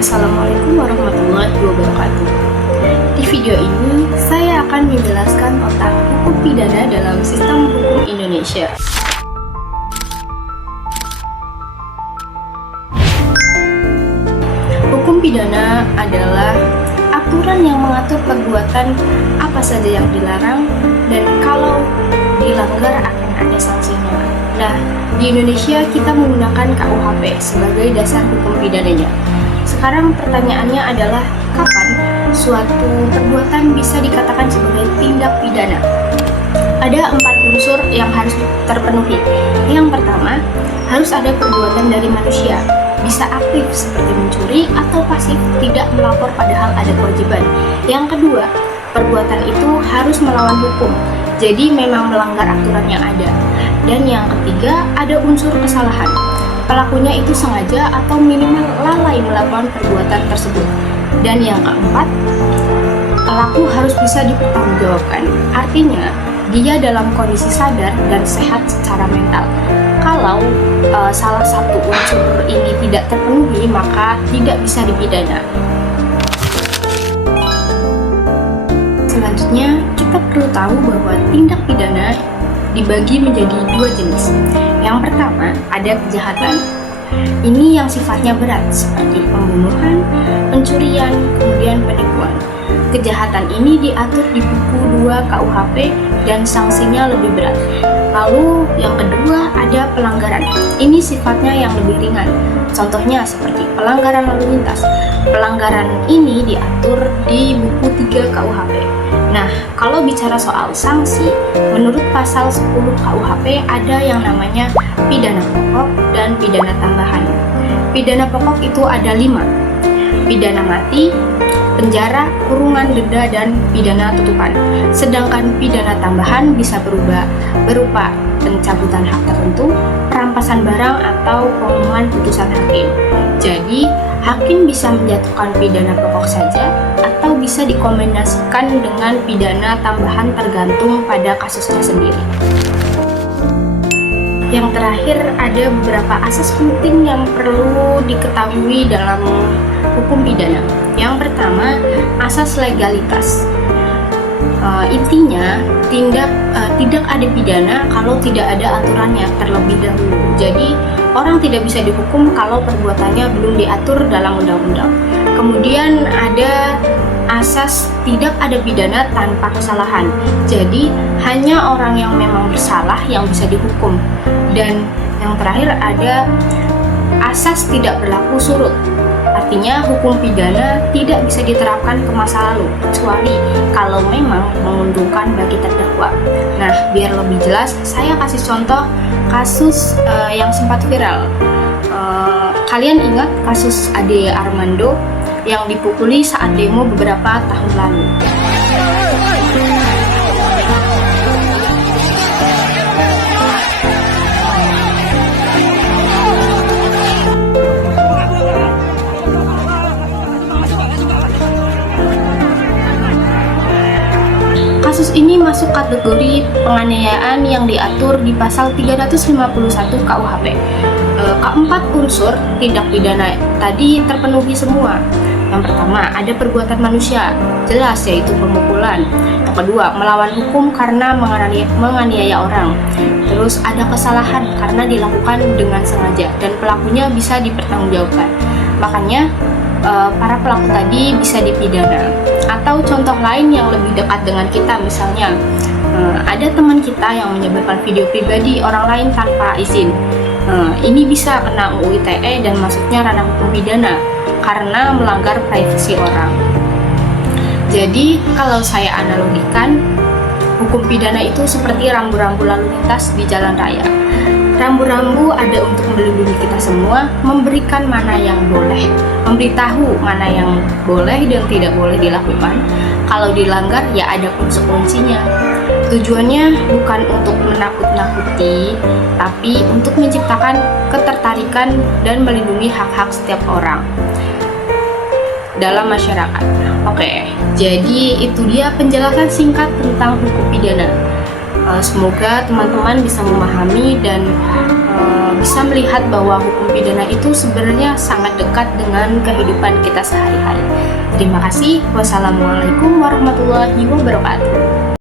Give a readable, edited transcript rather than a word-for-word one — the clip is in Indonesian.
Assalamualaikum warahmatullahi wabarakatuh. Di video ini, saya akan menjelaskan tentang hukum pidana dalam sistem hukum Indonesia. Hukum pidana adalah aturan yang mengatur perbuatan apa saja yang dilarang dan kalau dilanggar akan ada sanksinya. Nah, di Indonesia kita menggunakan KUHP sebagai dasar hukum pidananya. Sekarang pertanyaannya adalah kapan suatu perbuatan bisa dikatakan sebagai tindak pidana? Ada 4 unsur yang harus terpenuhi. Yang pertama, harus ada perbuatan dari manusia, bisa aktif seperti mencuri atau pasif tidak melapor padahal ada kewajiban. Yang kedua, perbuatan itu harus melawan hukum, jadi memang melanggar aturan yang ada. Dan yang ketiga, ada unsur kesalahan. Pelakunya itu sengaja atau minimal lalai melakukan perbuatan tersebut. Dan yang keempat, pelaku harus bisa dipertanggungjawabkan. Artinya, dia dalam kondisi sadar dan sehat secara mental. Kalau salah satu unsur ini tidak terpenuhi, maka tidak bisa dipidana. Selanjutnya, kita perlu tahu bahwa tindak pidana dibagi menjadi 2 jenis. Yang pertama, ada kejahatan. Ini yang sifatnya berat, seperti pembunuhan, pencurian, kemudian penipuan. Kejahatan ini diatur di buku 2 KUHP dan sanksinya lebih berat. Lalu yang kedua ada pelanggaran. Ini sifatnya yang lebih ringan. Contohnya seperti pelanggaran lalu lintas. Pelanggaran ini diatur di buku 3 KUHP. Nah, kalau bicara soal sanksi, menurut pasal 10 KUHP ada yang namanya pidana pokok dan pidana tambahan. Pidana pokok itu ada 5. Pidana mati, penjara, kurungan, denda, dan pidana tutupan. Sedangkan pidana tambahan bisa berupa pencabutan hak tertentu, perampasan barang, atau pengumuman putusan hakim. Jadi, hakim bisa menjatuhkan pidana pokok saja atau bisa dikombinasikan dengan pidana tambahan tergantung pada kasusnya sendiri. Yang terakhir, ada beberapa asas penting yang perlu diketahui dalam hukum pidana. Yang pertama, asas legalitas. Intinya, tidak ada pidana kalau tidak ada aturannya terlebih dahulu. Jadi, orang tidak bisa dihukum kalau perbuatannya belum diatur dalam undang-undang. Kemudian ada asas tidak ada pidana tanpa kesalahan. Jadi, hanya orang yang memang bersalah yang bisa dihukum. Dan yang terakhir ada asas tidak berlaku surut. Artinya hukum pidana tidak bisa diterapkan ke masa lalu kecuali kalau memang menguntungkan bagi terdakwa. Nah, biar lebih jelas, saya kasih contoh kasus yang sempat viral. Kalian ingat kasus Ade Armando yang dipukuli saat demo beberapa tahun lalu? Kasus ini masuk kategori penganiayaan yang diatur di pasal 351 KUHP. Keempat unsur tindak pidana tadi terpenuhi semua. Yang pertama, ada perbuatan manusia, jelas yaitu pemukulan. Yang kedua, melawan hukum karena menganiaya orang. Terus ada kesalahan karena dilakukan dengan sengaja dan pelakunya bisa dipertanggungjawabkan. Makanya para pelaku tadi bisa dipidana. Atau contoh lain yang lebih dekat dengan kita, misalnya ada teman kita yang menyebarkan video pribadi orang lain tanpa izin. Ini bisa kena UU ITE dan masuknya ranah hukum pidana karena melanggar privasi orang. Jadi kalau saya analogikan, hukum pidana itu seperti rambu-rambu lalu lintas di jalan raya. Rambu-rambu ada untuk melindungi kita semua, memberikan mana yang boleh, memberitahu mana yang boleh dan tidak boleh dilakukan. Kalau dilanggar, ya ada konsekuensinya. Tujuannya bukan untuk menakut-nakuti, tapi untuk menciptakan ketertarikan dan melindungi hak-hak setiap orang dalam masyarakat. Oke, jadi itu dia penjelasan singkat tentang hukum pidana. Semoga teman-teman bisa memahami dan bisa bisa melihat bahwa hukum pidana itu sebenarnya sangat dekat dengan kehidupan kita sehari-hari. Terima kasih. Wassalamualaikum warahmatullahi wabarakatuh.